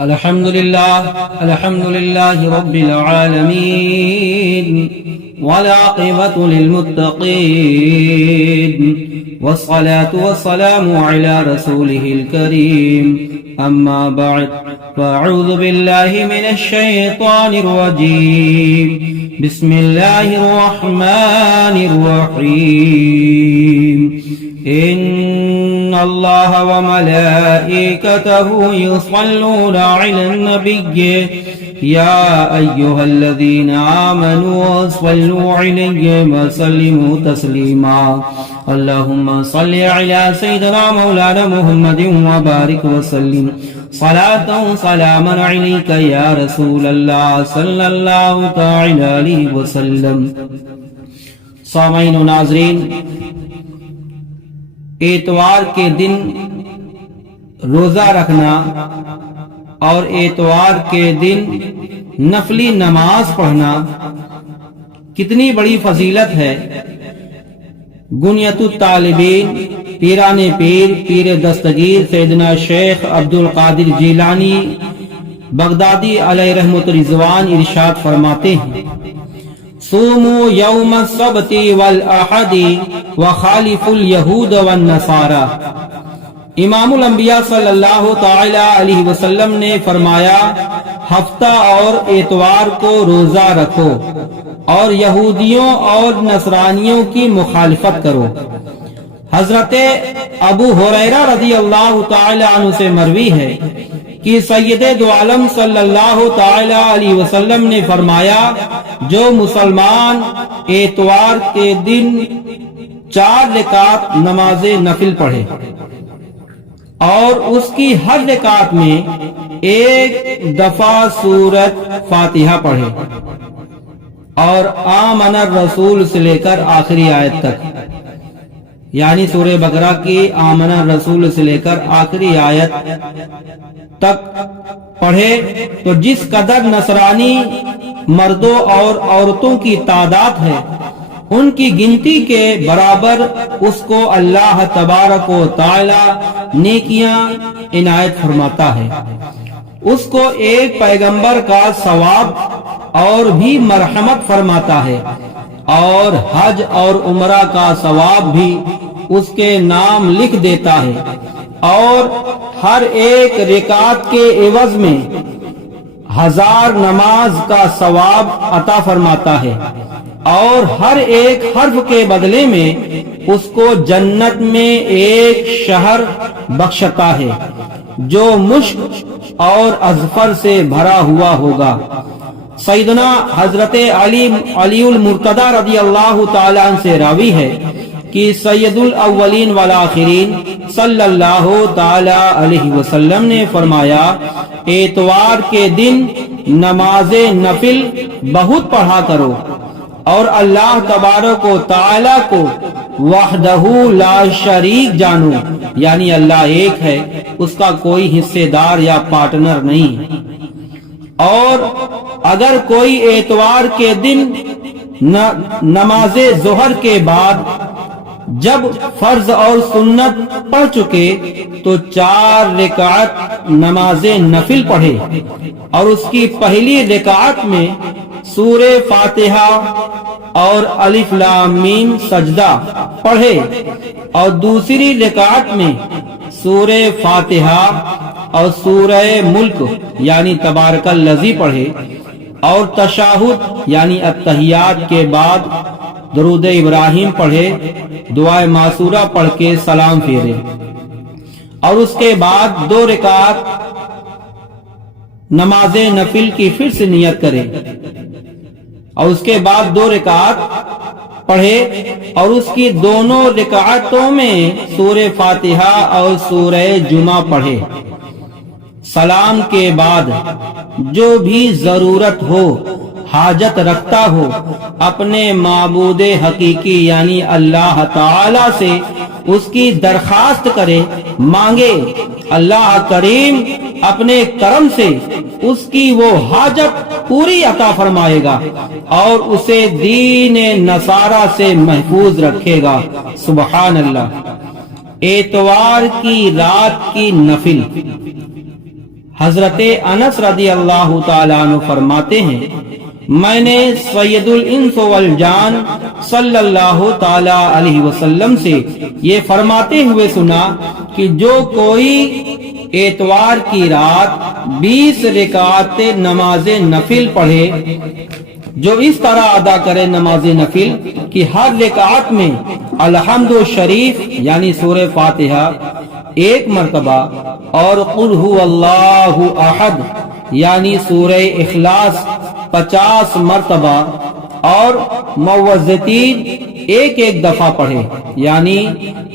الحمد لله رب العالمين والعاقبة للمتقين والصلاة والسلام على رسوله الكريم أما بعد فأعوذ بالله من الشيطان الرجيم بسم الله الرحمن الرحيم إن الله وملائكته يصلون على النبي يا أيها الذين آمنوا صلوا عليه وسلموا تسليما اللهم صل على سيدنا مولانا محمد وبارك وسلم صلاة سلاما عليك يا رسول الله صلی اللہ تعالی علیہ وسلم۔ سامعین و ناظرین، اتوار کے دن روزہ رکھنا اور اتوار کے دن نفلی نماز پڑھنا کتنی بڑی فضیلت ہے۔ گنیت الطالبین پیران پیر پیر دستگیر سیدنا شیخ عبدالقادر جیلانی بغدادی علیہ رحمت رضوان ارشاد فرماتے ہیں: صوموا یوم السبت والاحد وخالفوا اليہود والنصارى۔ امام الانبیاء صلی اللہ تعالی علیہ وسلم نے فرمایا، ہفتہ اور اتوار کو روزہ رکھو اور یہودیوں اور نصرانیوں کی مخالفت کرو۔ حضرت ابو ہریرہ رضی اللہ تعالی عنہ سے مروی ہے کہ سید دو عالم صلی اللہ تعالی علیہ وسلم نے فرمایا، جو مسلمان اتوار کے دن 4 رکعت نماز نفل پڑھے اور اس کی ہر رکعت میں ایک دفعہ سورۃ فاتحہ پڑھے اور آمن الرسول سے لے کر آخری آیت تک، یعنی سورہ بقرہ کی آمن الرسول سے لے کر آخری آیت تک پڑھے، تو جس قدر نصرانی مردوں اور عورتوں کی تعداد ہے ان کی گنتی کے برابر اس کو اللہ تبارک و تعالی نیکیاں عنایت فرماتا ہے۔ اس کو ایک پیغمبر کا ثواب اور بھی مرحمت فرماتا ہے، اور حج اور عمرہ کا ثواب بھی اس کے نام لکھ دیتا ہے، اور ہر ایک رکعت کے عوض میں 1000 نماز کا ثواب عطا فرماتا ہے، اور ہر ایک حرف کے بدلے میں اس کو جنت میں ایک شہر بخشتا ہے جو مشک اور اظفر سے بھرا ہوا ہوگا۔ سیدنا حضرت علی المرتضی رضی اللہ تعالیٰ عنہ سے راوی ہے کہ سید الاولین والآخرین صلی اللہ تعالی علیہ وسلم نے فرمایا، اتوار کے دن نماز نفل بہت پڑھا کرو اور اللہ تبارک و تعالی کو وحدہ لا شریک جانو، یعنی اللہ ایک ہے، اس کا کوئی حصے دار یا پارٹنر نہیں۔ اور اگر کوئی اتوار کے دن نماز ظہر کے بعد جب فرض اور سنت پڑھ چکے تو 4 رکعت نماز نفل پڑھے اور اس کی پہلی رکعت میں سورہ فاتحہ اور الف لام میم سجدہ پڑھے اور دوسری رکعت میں سورہ فاتحہ اور سورہ ملک یعنی تبارک الذی پڑھے اور تشہد یعنی التحیات کے بعد درود ابراہیم پڑھے، دعائے معصورہ پڑھ کے سلام پھیرے اور اس کے بعد 2 رکعت نماز نفل کی پھر سے نیت کرے اور اس کے بعد 2 رکعت پڑھے اور اس کی دونوں رکعتوں میں سورہ فاتحہ اور سورہ جمعہ پڑھے۔ سلام کے بعد جو بھی ضرورت ہو، حاجت رکھتا ہو، اپنے معبود حقیقی یعنی اللہ تعالی سے اس کی درخواست کرے، مانگے، اللہ کریم اپنے کرم سے اس کی وہ حاجت پوری عطا فرمائے گا اور اسے دین نصارہ سے محفوظ رکھے گا۔ سبحان اللہ۔ اتوار کی رات کی نفل حضرت انس رضی اللہ تعالیٰ عنہ فرماتے ہیں میں نے سید الانس والجان صلی اللہ تعالیٰ علیہ وسلم سے یہ فرماتے ہوئے سنا کہ جو کوئی اتوار کی رات 20 رکعت نماز نفل پڑھے، جو اس طرح ادا کرے نماز نفل کہ ہر رکعت میں الحمد شریف یعنی سورہ فاتحہ 1 مرتبہ اور قل هو اللہ احد یعنی سورہ اخلاص 50 مرتبہ اور معوذتین ایک دفعہ پڑھے، یعنی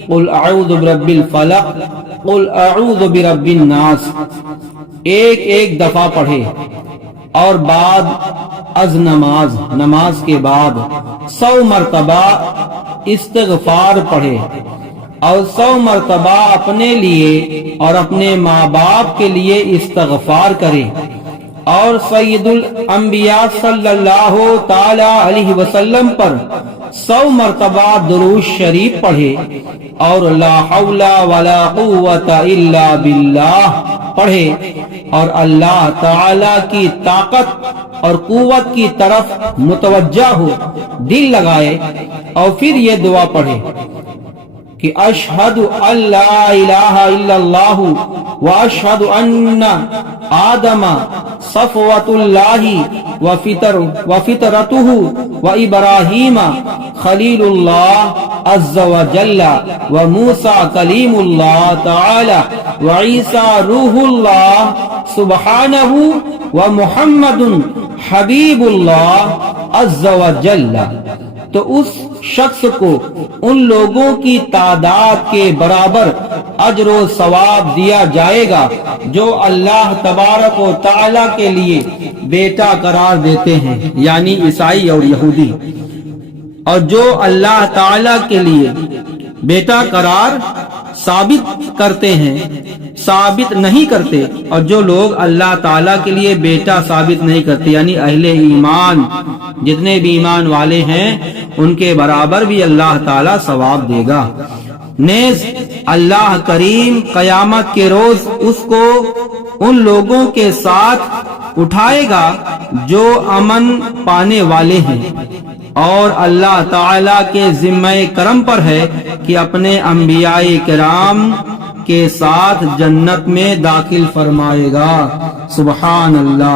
قل اعوذ برب الفلق قل اعوذ برب الناس ایک دفعہ پڑھے، اور بعد از نماز کے بعد 100 مرتبہ استغفار پڑھے، اور 100 مرتبہ اپنے لیے اور اپنے ماں باپ کے لیے استغفار کرے، اور سید الانبیاء صلی اللہ تعالی علیہ وسلم پر 100 مرتبہ درود شریف پڑھے، اور لا حول ولا قوت الا باللہ پڑھے، اور اللہ تعالی کی طاقت اور قوت کی طرف متوجہ ہو، دل لگائے، اور پھر یہ دعا پڑھے کہ اشہد ان لا الہ الا اللہ واشہد ان آدم صفوۃ اللہ وفطرتہ وابراہیم خلیل اللہ عز وجل وموسیٰ کلیم اللہ تعالی وعیسیٰ روح اللہ سبحانہ ومحمد حبیب اللہ عز وجل، تو اس شخص کو ان لوگوں کی تعداد کے برابر اجر و ثواب دیا جائے گا جو اللہ تبارک و تعالی کے لیے بیٹا قرار دیتے ہیں، یعنی عیسائی اور یہودی، اور جو اللہ تعالی کے لیے بیٹا قرار ثابت نہیں کرتے، اور جو لوگ اللہ تعالیٰ کے لیے بیٹا ثابت نہیں کرتے، یعنی اہل ایمان جتنے بھی ایمان والے ہیں ان کے برابر بھی اللہ تعالیٰ ثواب دے گا۔ نیز اللہ کریم قیامت کے روز اس کو ان لوگوں کے ساتھ اٹھائے گا جو امن پانے والے ہیں، اور اللہ تعالیٰ کے ذمہ کرم پر ہے کہ اپنے انبیاء کرام کے ساتھ جنت میں داخل فرمائے گا۔ سبحان اللہ۔